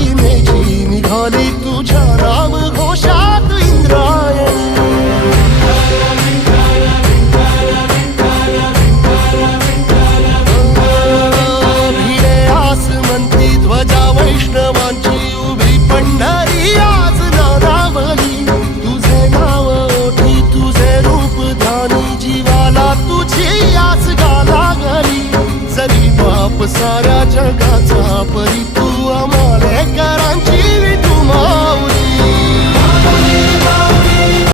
प्रतिमेची निघाली तुझ्या नाम घोषात इंद्रायणी. भिडे आसमंती ध्वजा वैष्णवांची उभी पंढरी आज नादावली. तुझे नाव ओठी तुझे रूप ध्यानी जीवाला तुझी आस गा लागली. जरी बाप साऱ्या जगात